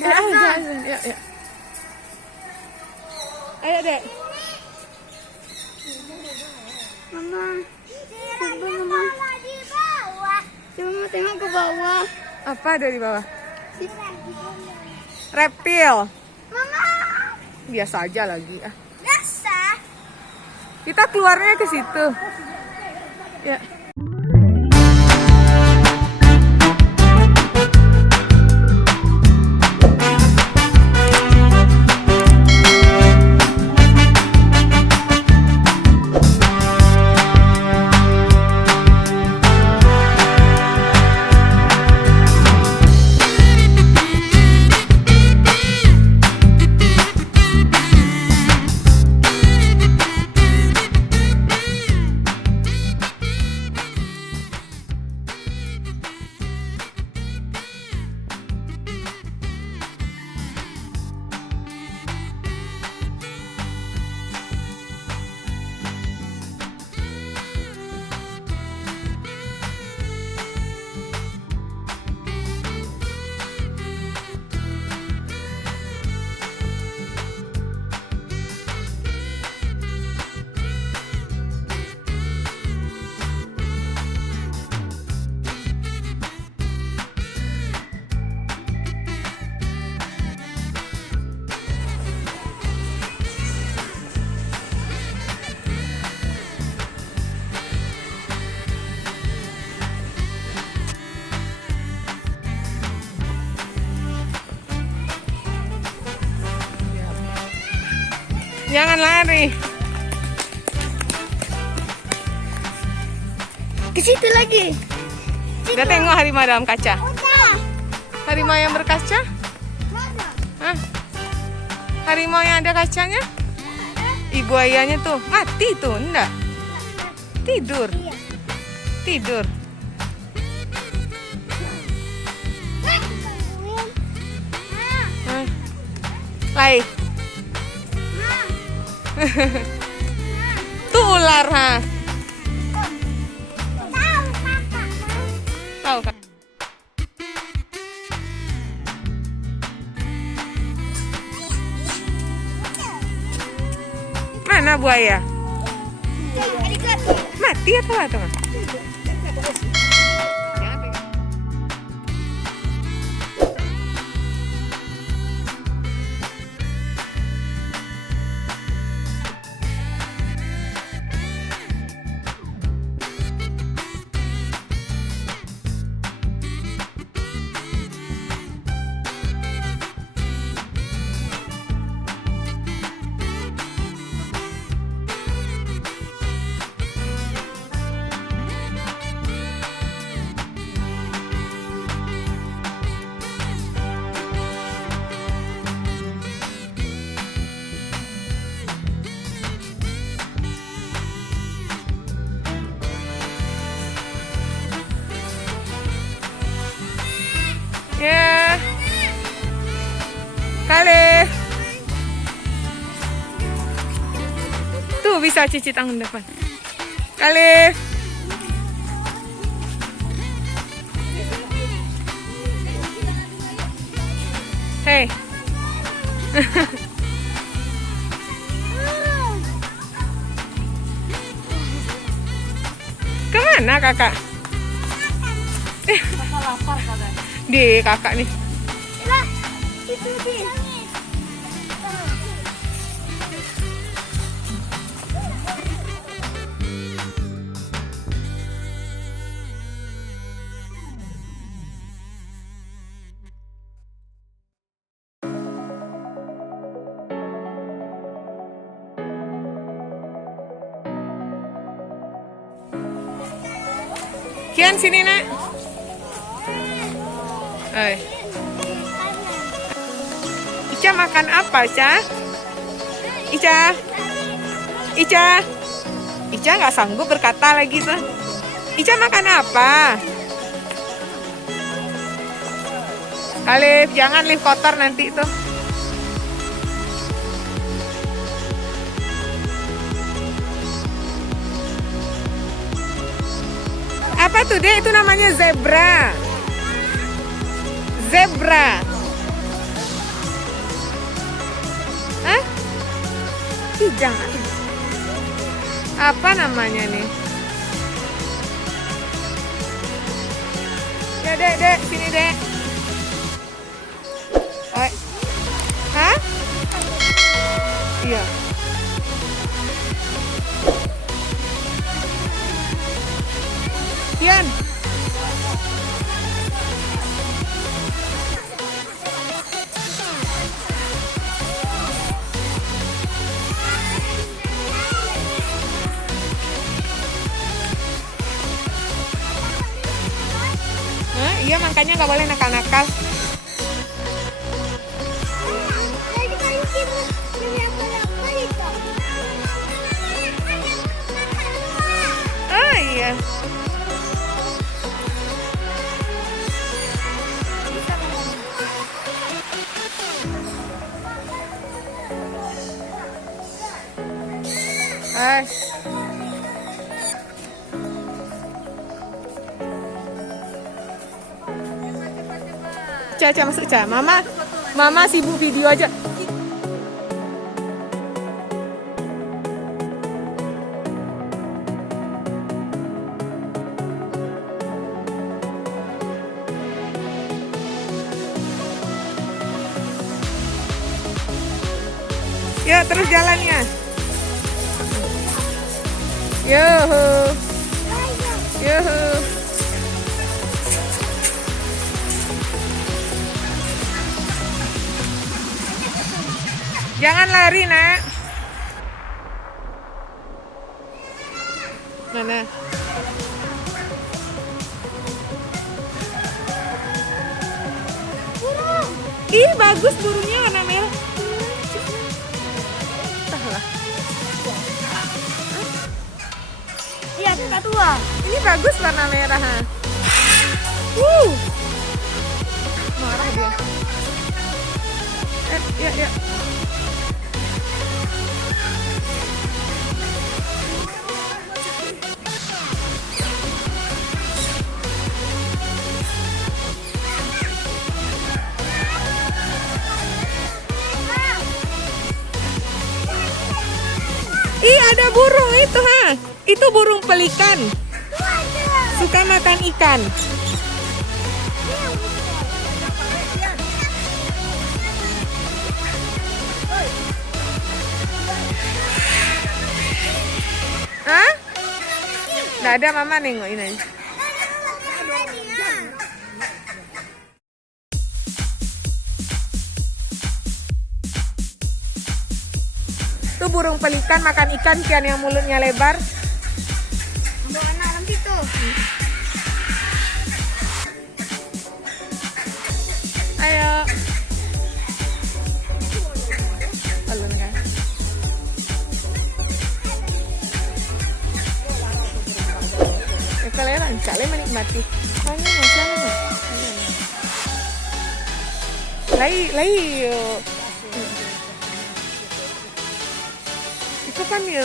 Ya, ya. Ayo, Dek. Mama, coba Mama. Coba Mama tengok ke bawah. Apa ada di bawah? Reptil. Mama. Biasa aja lagi. Biasa. Kita keluarnya ke situ. Ya. Jangan lari. Ke situ lagi. Udah tengok harimau dalam kaca. Udah. Harimau yang berkaca? Mana? Hah? Harimau yang ada kacanya? Ibu ayahnya tuh mati tuh, enggak? Tidur. Iya. Tidur. Hah? Lai. Tuh ular, ha. Tahu kan? Mana buaya? Mati apa tuh? Ya, Kale. Tuh bisa Cici tangan depan. Kale. Hei. Kemana kakak? Kakak lapar katanya. Di kakak nih. Lah, itu dia. Kian sini nak. Hai. Ica makan apa, Ica? Ica. Ica. Ica nggak sanggup berkata lagi tuh. Ica makan apa? Alif, jangan lift kotor nanti tuh. Apa tuh, Dek? Itu namanya zebra. Zebra. Ih, jangan. Apa namanya nih? Ya, Dek, sini, Dek. Hah? Iya. Kian. Iya, makanya nggak boleh nakal-nakal. Oh iya. Caca masuk, Ca. Mama sibuk video aja. Yuk, terus jalannya. Yuhu. Yuhu. Jangan lari, Nak. Mana? Burung. Ih, bagus burungnya warna merah. Entahlah. Iya, kakak tua. Ini bagus warna merah, ha. Marah dia. Ya. Ih, ada burung itu, ha. Itu burung pelikan. Suka makan ikan. Hah? Nggak ada, Mama nengokin aja. Tuh burung pelikan makan ikan, Kian, yang mulutnya lebar. Bawa anak nanti tuh. Ayo. Alun kan. Kalian lancak menikmati. Hanya masalah. Lai yuk. Itu kan ya,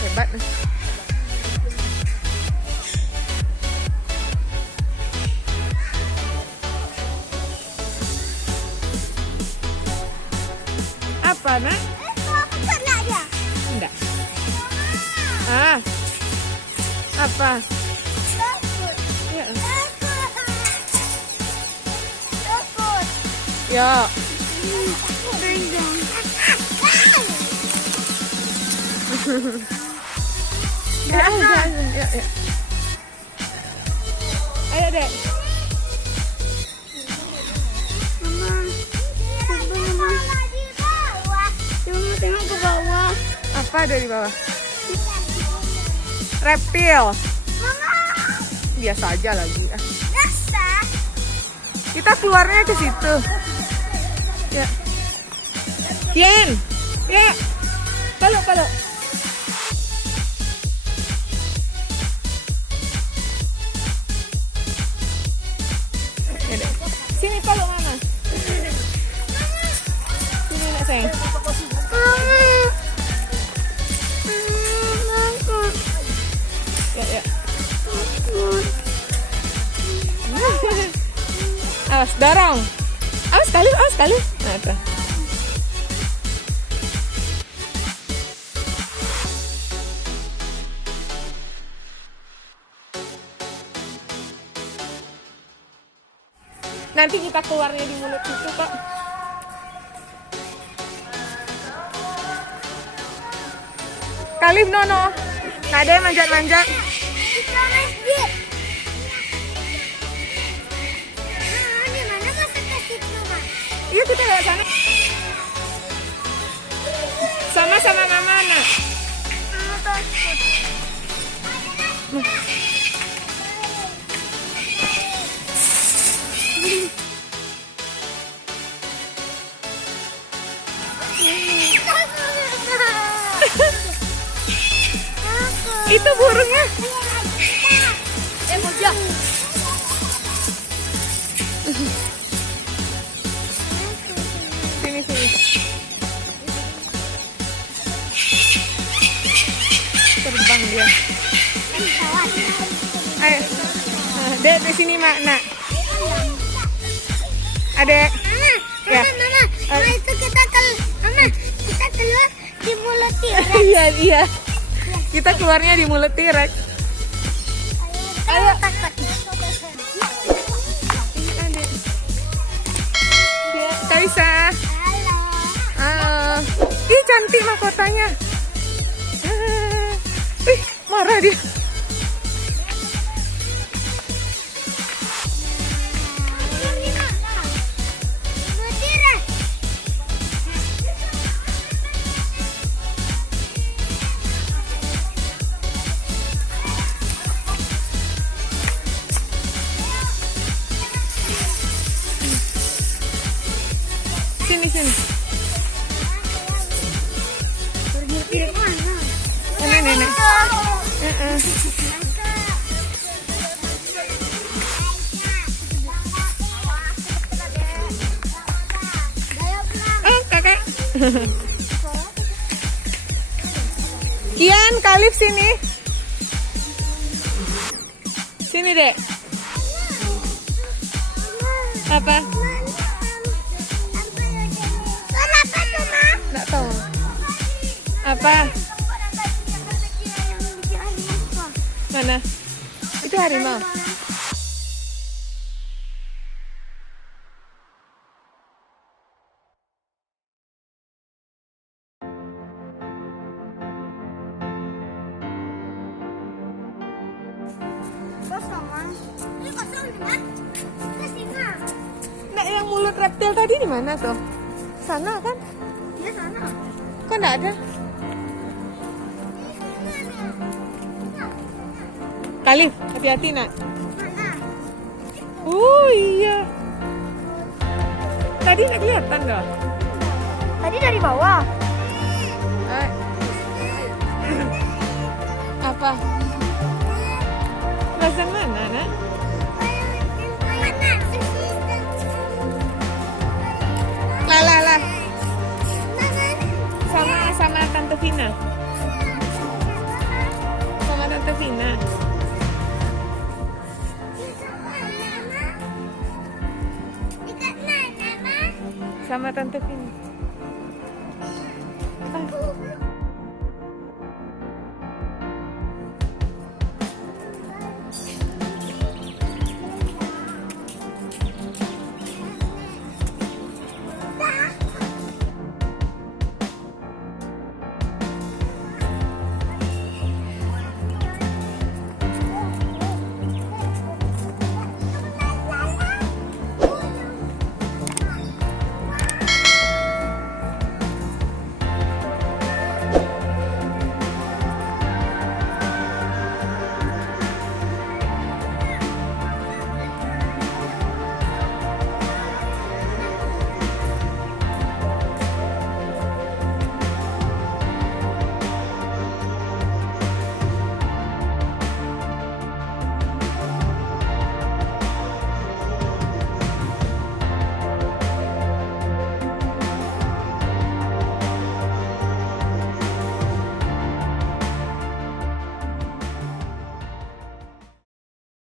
hebat nih. Apa, Nak? Kena dia. Enggak. Apa? Takut. Ya. Takut. Ya. Ya. Ayo, Dek. Tengok ke bawah. Apa ada di bawah? Reptil. Biasa aja lagi. Biasa. Kita keluarnya ke situ. Ya. Kian. Ya. Kalau. Ya, Dek. Sini kalau mana? Sini, Nak, sayang. Ya. Awas, dorong. Awas sekali, awas sekali. Nah, tuh. Nanti kita keluarnya di mulut itu kok. Kalif Nono. Nggak ada yang manjat-manjat. Kita masjid. Di mana masuk ke situ, Mas? Iya, kita lewat sana. Sama-sama mama, nak. Mama takut. Itu burungnya. Bocah. Sini, sini. Terbang dia. Ayo. Nah, Dek, di sini, Mak. Nak. Adek. Ya. Mama, itu kita keluar di mulut T-Rex. Iya, iya. Kita keluarnya di mulut T-Rex. Ayo takut. Ini Adek. Ya, Kaisa. Halo. Ih, cantik mahkotanya. Ih, marah dia. Sini, sini. Mana nenek? Oh, kakak. Kian, Kalif sini. Sini, Dek. Apa? Nggak tahu. Apa? Mana? Itu harimau. Nah, yang mulut reptil tadi di mana tuh? Sana kan? Di sana. Kok nggak ada? Kalif, hati-hati nak. Iya. Tadi nggak kelihatan dah. Tadi dari bawah. Apa? Razan mana, nak? Lah. Sama Tante Vina. Sama Tante Vina. Sama Tante Vina.